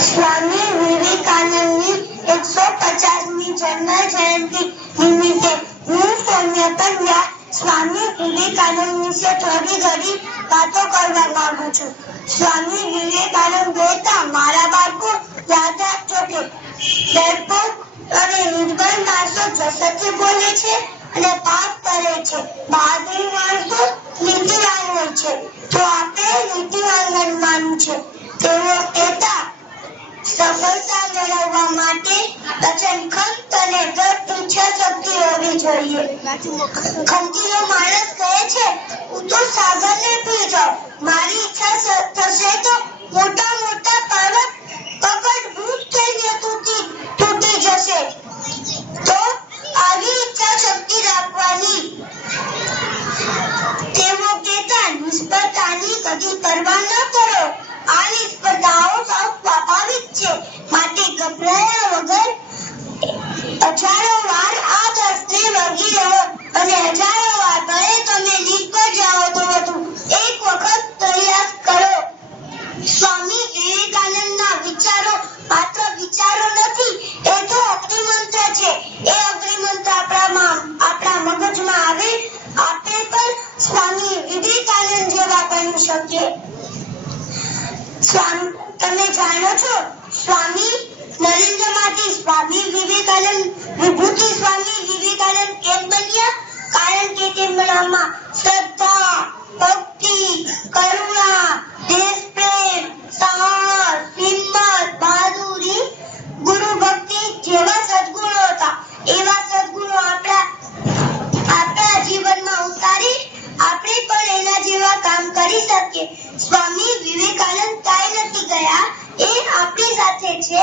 સ્વામી વિવેકાનંદની 150મી જન્મ જયંતિ નિમિત્તે હું સૌમ્ય પંડ્યા સ્વામી વિવેકાનંદ વિશે થોડી ઘણી વાતો કરવા માંગુ છું. સ્વામી વિવેકાનંદ કહેતા, મારા બાળકો યાદ રાખજો કે ડરપોક અને નિર્ભય માણસો જસથી બોલે છે અને પાપ કરે છે. બહાદુર માણસો નીતિવાન હોય છે, તો આપણે નીતિવાન બનવાનું છે. તેઓ કહેતા, સફળતા મેળવવા માટે અચનખંત અને દ્રઢ ઈચ્છા શક્તિ હોવી જોઈએ. ખંતીલો માણસ કહે છે, હું તો સાગરને પી જાઉં, મારી ઈચ્છા થશે તો મોટા મોટા પર્વત પકડભૂત થઈને તૂટી જશે. તો આવી ઈચ્છા શક્તિ રાખવાની. તેઓ કહેતા, નિષ્ફળતાની કદી પરવા ન કરો. આ નિષ્ફળતાઓ સાવ સ્વાભાવિક છે, માટે ગભરાયા વગર હજારો વાર આ દર્શને વળગી રહો અને હજારો વાર ભલે તમે નિષ્ફળ જાઓ તો વધુ એક વખત પ્રયાસ કરો. સ્વામી વિવેકાનંદના વિચારો માત્ર વિચારો નથી, એ તો અગ્નિમંત્ર છે. એ અગ્નિમંત્ર આપણા મગજમાં આવે, આપણે પણ સ્વામી વિવેકાનંદ જેવા બની શકીએ. તમે જાણો છો, સ્વામી નરેન્દ્રમાંથી સ્વામી વિવેકાનંદ વિભૂતિ સ્વામી વિવેકાનંદ કેમ બન્યા? કારણ કે તેમનામાં શ્રદ્ધા, ભક્તિ, કરુણા, દેશપ્રેમ, સાહસ, હિંમત, બહાદુરી, ગુરુ ભક્તિ જેવા સદગુણો હતા. એવા સદગુણો આપણા જીવનમાં ઉતારી આપણે પણ એના જેવા કામ કરી શકીએ. સ્વામી વિવેકાનંદ કાંઈ નથી ગયા, એ આપણી સાથે છે.